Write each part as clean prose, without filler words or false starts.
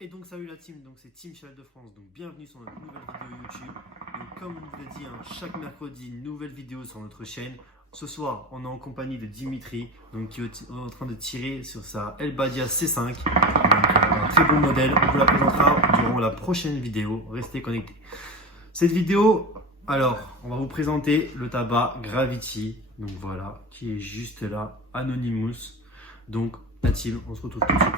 Et donc salut la team, donc c'est Team Cheval de France, donc bienvenue sur notre nouvelle vidéo YouTube. Donc comme on vous l'a dit, chaque mercredi, une nouvelle vidéo sur notre chaîne. Ce soir, on est en compagnie de Dimitri, donc qui est en train de tirer sur sa Elbadia C5. Donc, un très bon modèle, on vous la présentera durant la prochaine vidéo, restez connectés. Cette vidéo, alors, on va vous présenter le tabac Gravity, donc voilà, qui est juste là, Anonymous. Donc la team, on se retrouve tout de suite.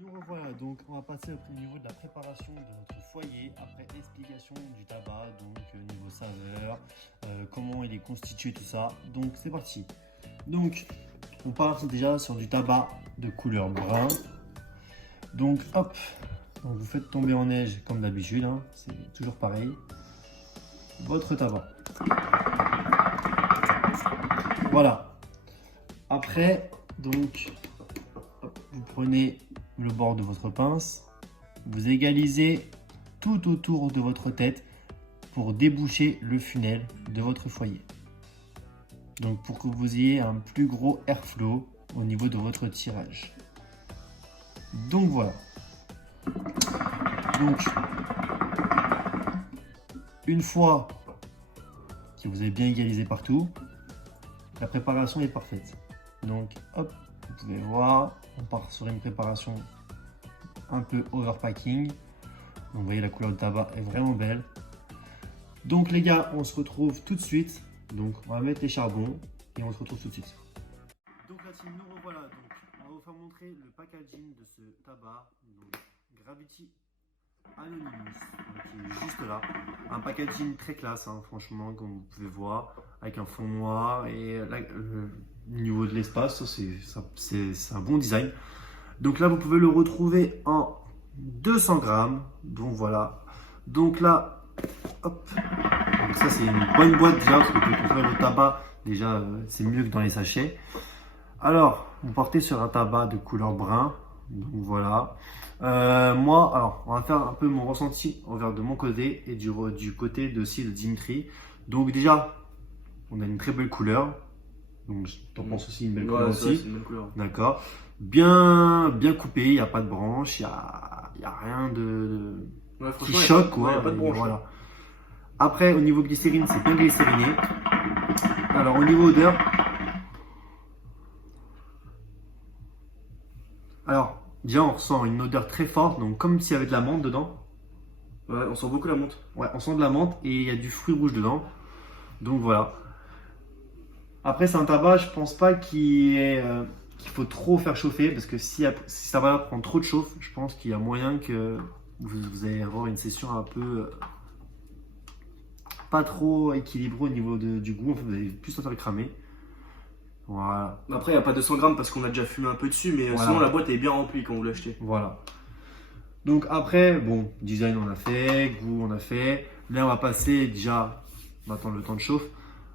Nous revoilà, donc on va passer au niveau de la préparation de notre foyer, après explication du tabac, donc niveau saveur, comment il est constitué, tout ça. Donc c'est parti. Donc on part déjà sur du tabac de couleur brun. Donc hop, donc vous faites tomber en neige comme d'habitude, hein, c'est toujours pareil. Votre tabac. Voilà. Après, donc hop, vous prenez le bord de votre pince, vous égalisez tout autour de votre tête pour déboucher le funnel de votre foyer. Donc pour que vous ayez un plus gros airflow au niveau de votre tirage. Donc voilà. Donc une fois que vous avez bien égalisé partout, la préparation est parfaite. Donc hop, vous pouvez voir, on part sur une préparation un peu overpacking. Donc vous voyez, la couleur de tabac est vraiment belle. Donc les gars, on se retrouve tout de suite. Donc on va mettre les charbons et on se retrouve tout de suite. Donc la team, nous revoilà. Donc on va vous faire montrer le packaging de ce tabac. Donc Gravity Anonymous, donc, qui est juste là. Un packaging très classe, hein, franchement, comme vous pouvez voir, avec un fond noir et là, au niveau de l'espace, c'est un bon design. Donc là, vous pouvez le retrouver en 200 grammes. Donc voilà. Donc là, hop. Donc ça, c'est une bonne boîte déjà, parce que pour construire le tabac, déjà, c'est mieux que dans les sachets. Alors, vous partez sur un tabac de couleur brun. Donc voilà. Moi, alors, on va faire un peu mon ressenti envers de mon côté et du côté de Dimitri. Donc déjà, on a une très belle couleur. Donc, t'en penses aussi une belle couleur aussi. C'est une belle couleur. D'accord. Bien coupé, il n'y a pas de branche, il n'y a rien qui choque, quoi. Il n'y a pas de branche. Voilà. Après, au niveau glycérine, c'est bien glycériné. Alors, au niveau odeur, alors, déjà, on ressent une odeur très forte, donc comme s'il y avait de la menthe dedans. Ouais, on sent beaucoup la menthe. Ouais, on sent de la menthe et il y a du fruit rouge dedans. Donc voilà. Après, c'est un tabac, je pense pas qu'il faut trop faire chauffer, parce que si ça va prendre trop de chauffe, je pense qu'il y a moyen que vous allez avoir une session un peu pas trop équilibrée au niveau du goût. En fait, vous allez plus sentir le cramer. Voilà. Après, il n'y a pas 200 grammes parce qu'on a déjà fumé un peu dessus, mais Voilà. sinon la boîte est bien remplie quand vous l'achetez. Voilà. Donc après, bon, design on a fait, goût on a fait. Là, on va passer déjà, on va attendre le temps de chauffe,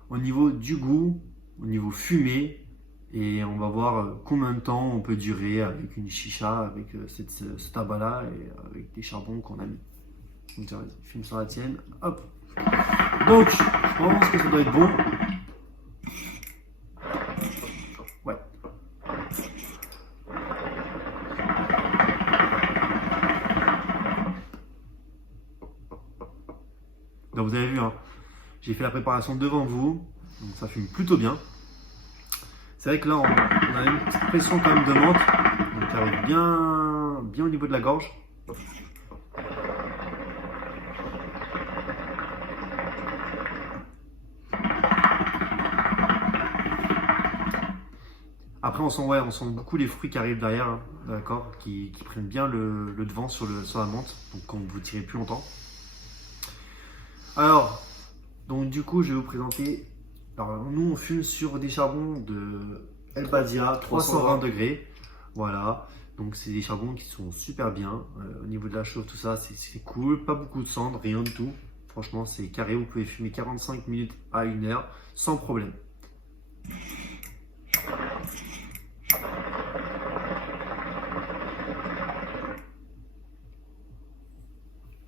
au niveau du goût, au niveau fumée, et on va voir combien de temps on peut durer avec une chicha, avec ce tabac-là et avec des charbons qu'on a mis. Donc, vas-y, fume sur la tienne, hop. Donc, je pense que ça doit être bon. Ouais. Donc vous avez vu, hein, j'ai fait la préparation devant vous, donc ça fume plutôt bien. C'est vrai que là, on a une petite pression quand même de menthe, donc ça arrive bien au niveau de la gorge. Après, on sent beaucoup les fruits qui arrivent derrière, hein, d'accord, qui prennent bien le devant sur la menthe, donc quand vous tirez plus longtemps. Alors, donc du coup, je vais vous présenter. Alors, nous, on fume sur des charbons de Elbadia 320 degrés. Voilà. Donc, c'est des charbons qui sont super bien. Au niveau de la chauffe, tout ça, c'est cool. Pas beaucoup de cendres, rien du tout. Franchement, c'est carré. Vous pouvez fumer 45 minutes à 1 heure sans problème.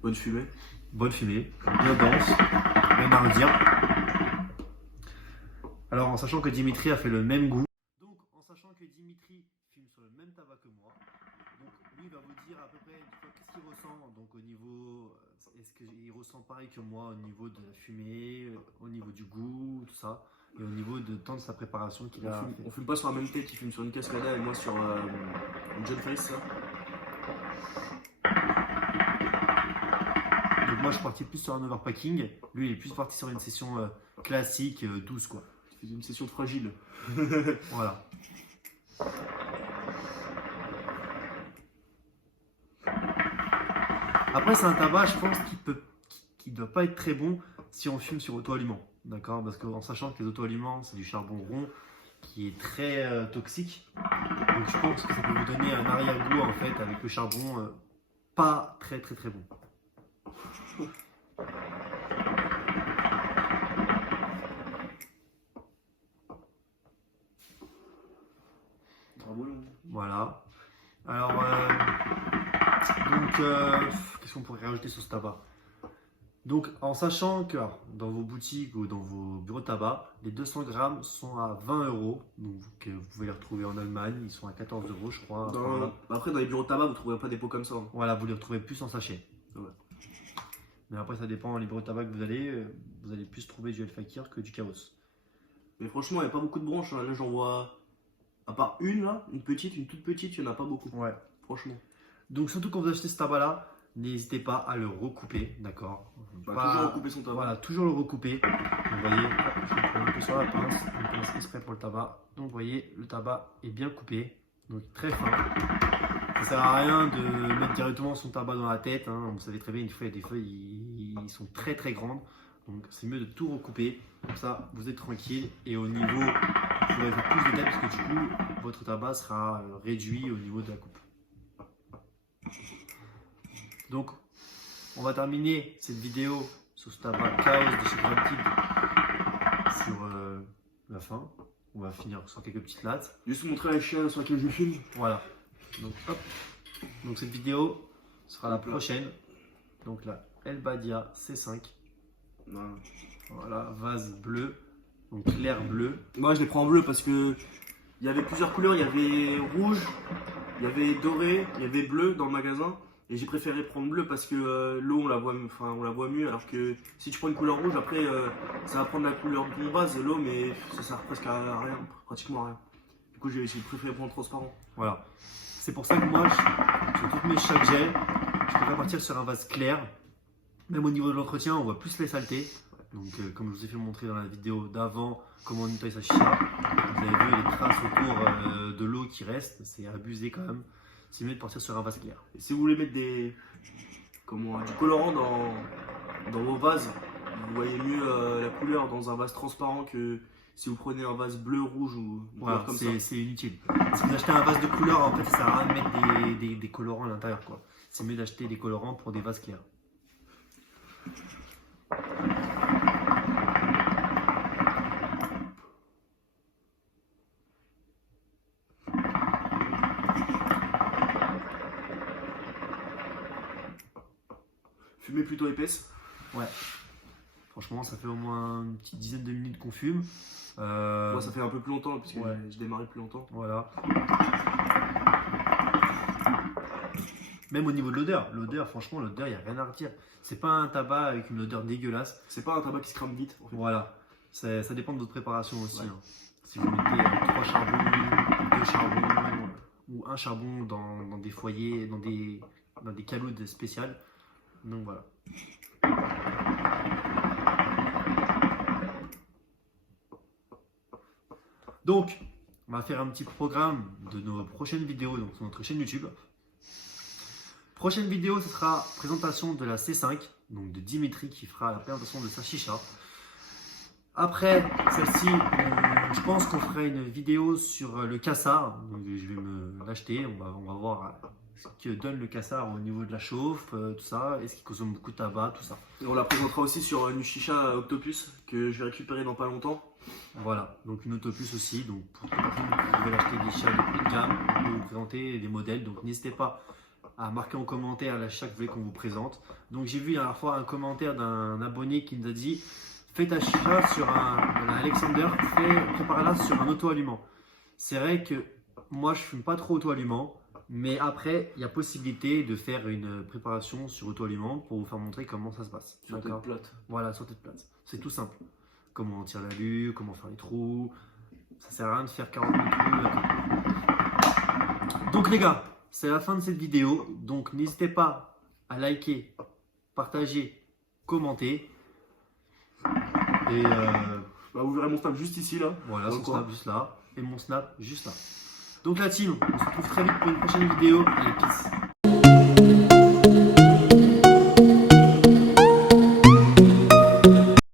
Bonne fumée. Bonne fumée, bien dense, bien à redire. Alors en sachant que Dimitri a fait le même goût, donc en sachant que Dimitri fume sur le même tabac que moi, donc lui va vous dire à peu près qu'est-ce qu'il ressent, donc au niveau, est-ce qu'il ressent pareil que moi au niveau de la fumée, au niveau du goût, tout ça, et au niveau de temps de sa préparation qu'il a fait. On fume pas sur la même tête, il fume sur une Cascada et moi sur une John Face, ça. Donc moi je suis parti plus sur un overpacking, lui il est plus parti sur une session classique, douce quoi. C'est une session fragile. Voilà. Après c'est un tabac je pense qui doit pas être très bon si on fume sur auto-allumant. D'accord? Parce qu'en sachant que les auto-allumants c'est du charbon rond qui est très toxique. Donc je pense que ça peut vous donner un arrière-goût en fait avec le charbon pas très bon. Bravo. Voilà. Alors, qu'est-ce qu'on pourrait rajouter sur ce tabac? Donc, en sachant que dans vos boutiques ou dans vos bureaux de tabac, les 200 grammes sont à 20 €. Donc, vous pouvez les retrouver en Allemagne, ils sont à 14 € je crois. Voilà. Après, dans les bureaux de tabac, vous ne trouverez pas des pots comme ça. Hein. Voilà, vous les retrouvez plus en sachet. Ouais. Mais après, ça dépend, les bureaux de tabac que vous allez plus trouver du El Fakir que du Chaos. Mais franchement, il n'y a pas beaucoup de branches. Hein. Là, j'en vois, à part une là, une toute petite, il n'y en a pas beaucoup. Ouais. Franchement. Donc, surtout quand vous achetez ce tabac-là, n'hésitez pas à le recouper, d'accord? Toujours recouper son tabac. Voilà, toujours le recouper. Vous voyez, je vais prendre un peu sur la pince, une pince exprès pour le tabac. Donc, vous voyez, le tabac est bien coupé, donc très fin. Ça sert à rien de mettre directement son tabac dans la tête. Hein. Vous savez très bien, des feuilles, ils sont très grandes. Donc, c'est mieux de tout recouper. Comme ça, vous êtes tranquille. Et au niveau, vous pourrez faire plus de tête parce que du coup, votre tabac sera réduit au niveau de la coupe. Donc, on va terminer cette vidéo sur ce tabac Chaos de chez Granted sur la fin. On va finir sur quelques petites lattes. Juste vous montrer la chienne sur laquelle je fume. Voilà. Donc, hop. Donc, cette vidéo sera la prochaine. Donc, la El Badia C5. Voilà, vase bleu. Donc, clair bleu. Moi, je les prends en bleu parce que il y avait plusieurs couleurs. Il y avait rouge, il y avait doré, il y avait bleu dans le magasin. Et j'ai préféré prendre bleu parce que l'eau on la voit mieux, alors que si tu prends une couleur rouge après ça va prendre la couleur de ton vase, l'eau, mais ça sert presque à rien, pratiquement à rien. Du coup j'ai préféré prendre transparent. Voilà. C'est pour ça que moi sur toutes mes chaque gel, je préfère partir sur un vase clair. Même au niveau de l'entretien on voit plus les saletés. Donc comme je vous ai fait montrer dans la vidéo d'avant comment on nettoie sa chicha, vous avez vu les traces autour de l'eau qui reste, c'est abusé quand même. C'est mieux de partir sur un vase clair. Et si vous voulez mettre du colorant dans vos vases, vous voyez mieux la couleur dans un vase transparent que si vous prenez un vase bleu, rouge ou voilà, comme ça. C'est inutile. Si vous achetez un vase de couleur, en fait, ça sert à rien de mettre des colorants à l'intérieur. C'est mieux d'acheter des colorants pour des vases clairs. Fumée plutôt épaisse. Ouais. Franchement, ça fait au moins une petite dizaine de minutes qu'on fume. Moi, ça fait un peu plus longtemps parce que je démarrais plus longtemps. Voilà. Même au niveau de l'odeur, franchement, l'odeur, il n'y a rien à redire. C'est pas un tabac avec une odeur dégueulasse. C'est pas un tabac qui se crame vite. En fait. Voilà. Ça dépend de votre préparation aussi. Ouais. Hein. Si vous mettez 3 charbons, 2 charbons ou un charbon dans des foyers, dans des caloutes spéciales. Donc voilà. Donc, on va faire un petit programme de nos prochaines vidéos donc sur notre chaîne YouTube. Prochaine vidéo, ce sera présentation de la C5, donc de Dimitri qui fera la présentation de sa chicha. Après celle-ci, je pense qu'on fera une vidéo sur le Cassar. Donc je vais me l'acheter, on va voir ce que donne le Cassar au niveau de la chauffe, tout ça, est-ce qu'il consomme beaucoup de tabac, tout ça. Et on la présentera aussi sur une chicha Octopus que je vais récupérer dans pas longtemps. Voilà, donc une Octopus aussi, donc pour toutes les personnes qui veulent acheter des chichas de prix de gamme, on va vous présenter des modèles, donc n'hésitez pas à marquer en commentaire à chaque volet qu'on vous présente. Donc j'ai vu la dernière fois un commentaire d'un abonné qui nous a dit fais ta chicha sur Alexander, prépare-la sur un auto-allumant. C'est vrai que moi je fume pas trop auto-allumant, mais après il y a possibilité de faire une préparation sur auto-allumant pour vous faire montrer comment ça se passe. Sur tête plate. Voilà, sur tête plate. C'est tout simple. Comment on tire l'alu, comment faire les trous. Ça sert à rien de faire 40 000 trous. Donc les gars, c'est la fin de cette vidéo. Donc n'hésitez pas à liker, partager, commenter. Et Bah, vous verrez mon snap juste ici là. voilà, Dans son le coin. snap juste là. Et mon snap juste là. Donc la team, on se retrouve très vite pour une prochaine vidéo. Allez, peace.